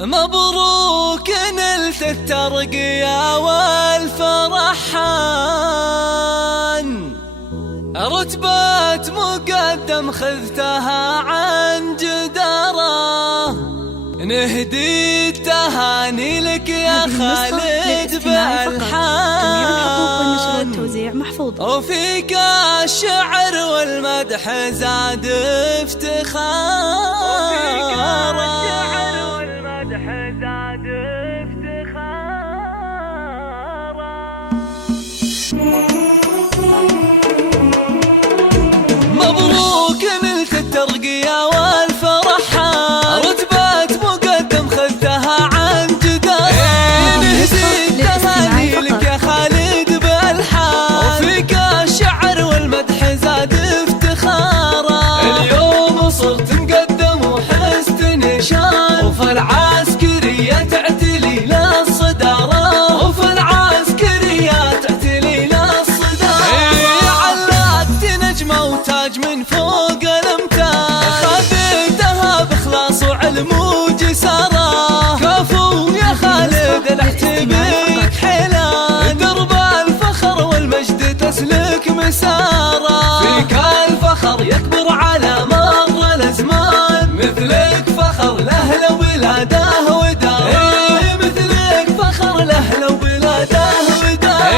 مبروك نلت الترقية والفرحان، رتبة مقدم خذتها عن جدارة، نهدي التهاني لك يا خالد بالحان، وفيك الشعر والمدح زاد افتخارا. مبروك نلت الترقية والفرحان، رتبة مقدم خذتها عن جدارة، نهدي التهاني لك يا خالد بالحان، وفيك الشعر والمدح زاد افتخارا. اليوم صرت مقدم وحزت نشان، وفي العسكرية تعتلي للصدارة، وفي العسكرية تعتلي للصدارة. علقت نجمة وتاج من فوق الامتاج، خذتها بإخلاص وعلم وجسارة، كفو يا خالد الاحتبيك حيلان، درب الفخر والمجد تسلك مسارة، فيك الفخر يكبر على مر الازمان، مثلك فخر لاهله وبلاده وداره، مثلك فخر لاهله وبلاده وداره.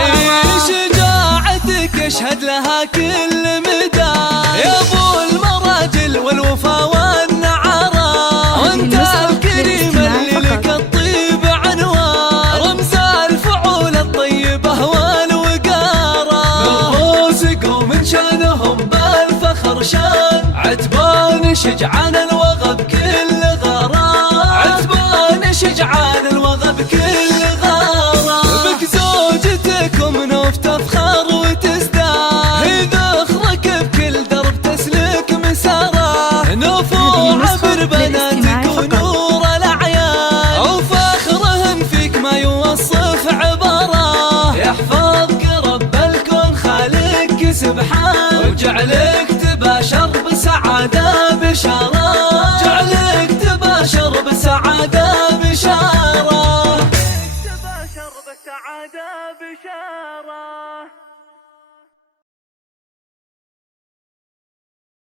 شجاعتك اشهد لها كل مدى يا ابو المراجل والوفا والنعارة، وانت الكريم اللي لك الطيب عنوان، رمز الفعول الطيبة والوقارة، من ومن شانهم بالفخر شان، عتبان شجعان الوغى بكل غارة، عتبان شجعان الوغى بكل غارة. بك زوجتكم نوف تفخر وتزداد، ذخرك بكل درب تسلك مسارة، نوف عبر بناتك ونور الأعيان، وفخرهم فيك ما يوصف عبارة، يحفظك رب الكون خالقك سبحان، وجعلك تباشر بسعادة بشارة، جعلك تباشر بسعادة